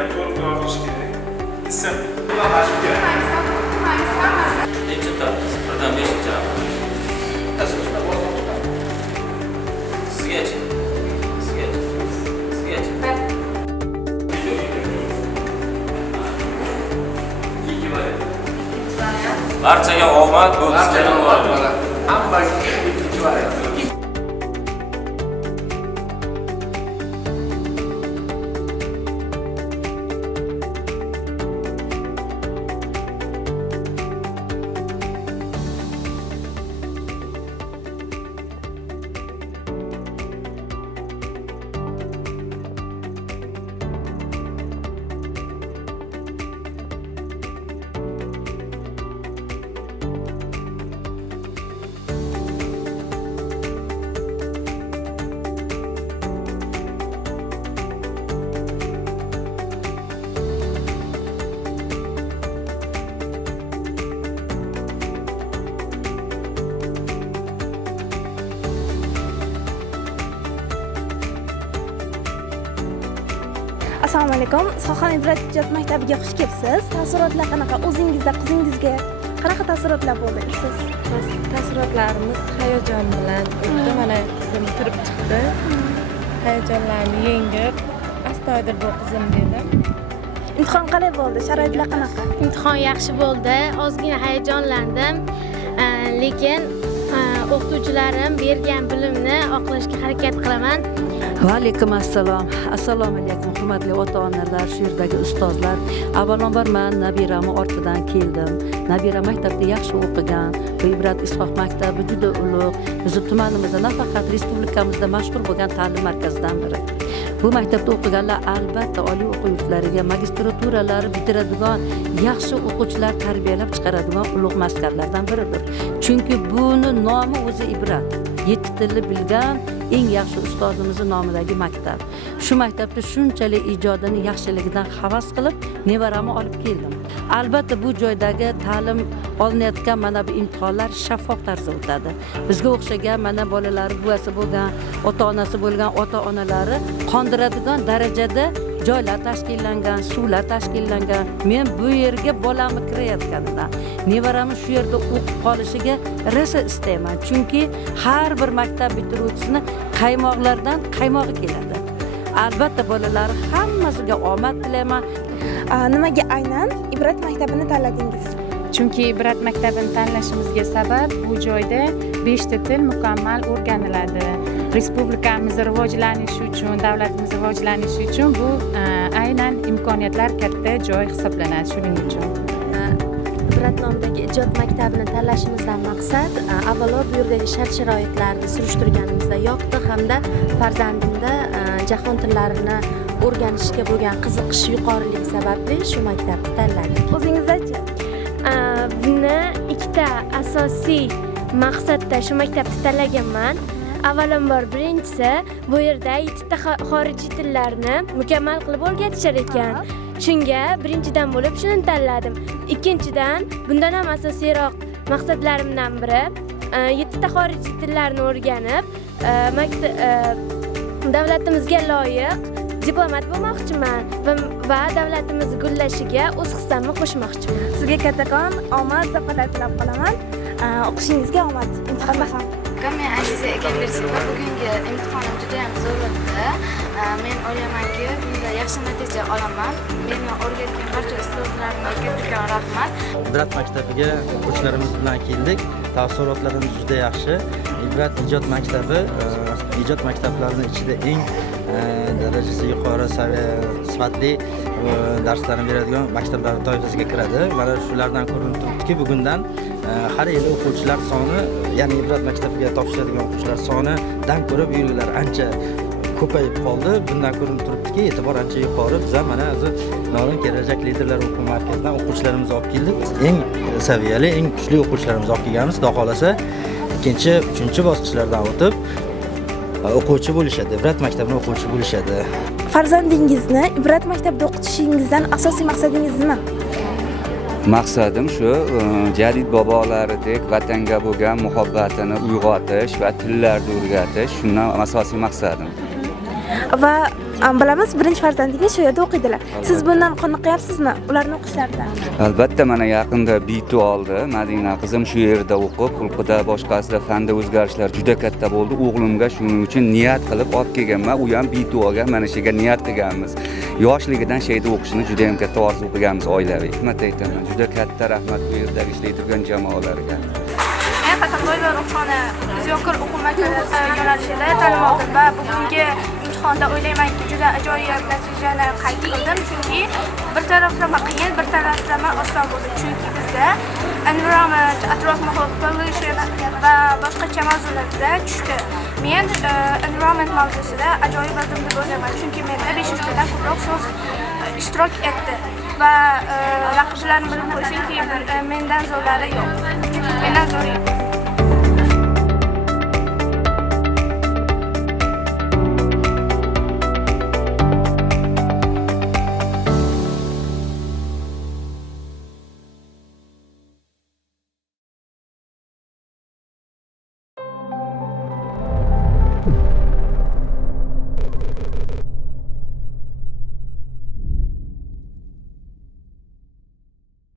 ham to'liq yozilishi kerak. Ism. Bular mashhur kerak. Necha topsiz? 1dan 5gacha. Sizgacha. Barchaga omad bo'lsin. Hammaga ikkinchi variant. Assalomu alaykum. Sohan Ibrat ijod maktabiga xush kelibsiz. Taassurotlar qanaqa? O'zingizda qizingizga qanaqa taassurotlar bo'ldi siz? Taassurotlarimiz hayajon bilan o'tdi. Mana qizim kirib chiqdi. Hayajonlarni yengib, astoydil bu qizim dedim. Imtihon qanday bo'ldi? Sharoitlar qanaqa? Imtihon yaxshi bo'ldi. Ozgina hayajonlandim. Lekin o'qituvchilarim bergan bilimni oqlashga harakat qilaman. Va alaykum assalom. Assalomu alaykum hurmatli ota-onalar, shu yerdagi ustozlar. Avvalambor men nabiramni ortidan keldim. Nabira maktabda yaxshi o'qigan. Bu Ibrat Ishoq maktabi juda ulug'. Bizning tumanimizda nafaqat respublikamizda mashhur bo'lgan ta'lim markazidan biri. Bu maktabda o'qiganlar albatta oliy o'quv yurtlariga magistraturalar bitiradigan, yaxshi o'quvchilar tarbiyalab chiqaradigan ulug' maskanlardan biridir. Chunki buni nomi o'zi Ibrat. 7 tilni bilgan eng yaxshi ustozimizning nomidagi maktab. Shu maktabda shunchalik ijodini yaxshiligidan havas qilib, nevaramni olib keldim. Albatta bu joydagi ta'lim olinayotgan mana bu imtihonlar shaffof tarzda o'tadi. Bizga o'xshagan mana bolalari buvasi bo'lgan, ota-onasi bo'lgan ota-onalari qondiradigan darajada joylar tashkillangan, suvlar tashkillangan. Men bu yerga bolamni kirayotganidan, nevaramni shu yerda o'qib qolishiga rosa istayman. Chunki har bir maktab bitiruvchisini qaymoqlardan qaymog'i keladi. Albatta bolalar hammasiga omad tilayman. Nimaga aynan Ibrat maktabini tanladingiz? Chunki Ibrat maktabini tanlashimizga sabab bu joyda 5 ta til mukammal o'rganiladi. Respublikamiz rivojlanishi uchun, davlatimiz rivojlanishi uchun bu aynan imkoniyatlar katta joy hisoblanadi. Shuning uchun Ibrat nomidagi ijod maktabini tanlashimizdan maqsad avvalo bu yerdagi shart-sharoitlarni surishtirganimizda yoqdi hamda farzandimda jahon tillarini o'rganishga bo'lgan qiziqish yuqoriligi sababli shu maktabni tanladik. O'zingizdachi? Buni ikkita asosiy maqsadda shu maktabni tanlaganman. Avvalambor birinchisi bu yerda 7 ta xorijiy tillarni mukammal qilib o'rgatishar ekan. Shunga birinchidan bo'lib shuni tanladim. Ikkinchidan bundan ham asosiyroq maqsadlarimdan biri 7 ta xorijiy tillarni o'rganib, davlatimizga loyiq diplomat bo'lmoqchiman va davlatimiz gullashiga o'z hissamni qo'shmoqchiman. Sizga kattakon omad, zafarlar tilab qolaman. O'qishingizga omad, imtihonda ham. Men Aziza Egambersova, bugungi imtihonim juda ham zo'r o'tdi. Men o'ylaymanki, bunda yaxshi natija olaman. Meni o'rgatgan barcha ustozlarimga kattakon rahmat. Ibrat maktabiga o'quvchilarimiz bilan keldik. Taassurotlarimiz juda yaxshi. Ibrat ijod maktabi ijod maktablarining ichida eng darajasi yuqori sifatli darslarni beradigan maktablar toifasiga kiradi. Mana shulardan ko'rinib turibdiki, bugundan har yili o'quvchilar soni, ya'ni Ibrat maktabiga topshiradigan o'quvchilar sonidan ko'ra bu yillar ancha ko'payib qoldi. Bundan ko'rinib turibdiki, e'tibor ancha yuqori. Biz ham mana o'zi Norin kelajak liderlar o'quv markazidan o'quvchilarimizni olib keldik. Eng saviyali, eng kuchli o'quvchilarimizni olib kelganmiz. Xudo xolasa, ikkinchi, uchinchi bosqichlardan o'tib o'quvchi bo'lishadi. Ibrat maktabida o'quvchi bo'lishadi. Farzandingizni Ibrat maktabida o'qitishingizdan asosiy maqsadingiz nima? Maqsadim shu, jadid bobolaridek vatanga bo'lgan muhabbatini uyg'otish va tillarni o'rgatish, shundan asosiy maqsadim. Va Bilamiz, birinchi farzandingiz shu yerda o'qiydilar. Siz bundan qoniqyapsizmi? Ularning o'qishlaridan? Albatta, mana yaqinda B2 oldi. Madina qizim shu yerda o'qib, xulqida, boshqasida fanda o'zgarishlar juda katta bo'ldi. O'g'limga shuning uchun niyat qilib olib kelganman. U ham B2 olgan, mana shu yerga niyat qilganmiz. Yoshligidan shu yerda o'qishni juda ham katta orzu qilganmiz oilaviy. Hikmat aytaman, juda katta rahmat bu yerda ishlayib turgan jamoalarga. Men Xatanboyeva ruhxona Ziyokur o'quv maktabi yo'nalishida ta'lim oldim va bugungi imtihonda o'ylaymanki juda ajoyib natijani qayd qildim, chunki bir taraflama qiyin, bir taraflama oson bo'ldi. Chunki bizda environment, atrof muhit, pollution va boshqacha mavzularda tushdi. Men environment mavzusida ajoyib o'zimni deb o'ylayman, chunki menda 500 tadan ko'proq so'z ishtirok etdi va raqiblarim bilib qo'ysinki, mendan zo'rlari yo'q. Mendan zo'r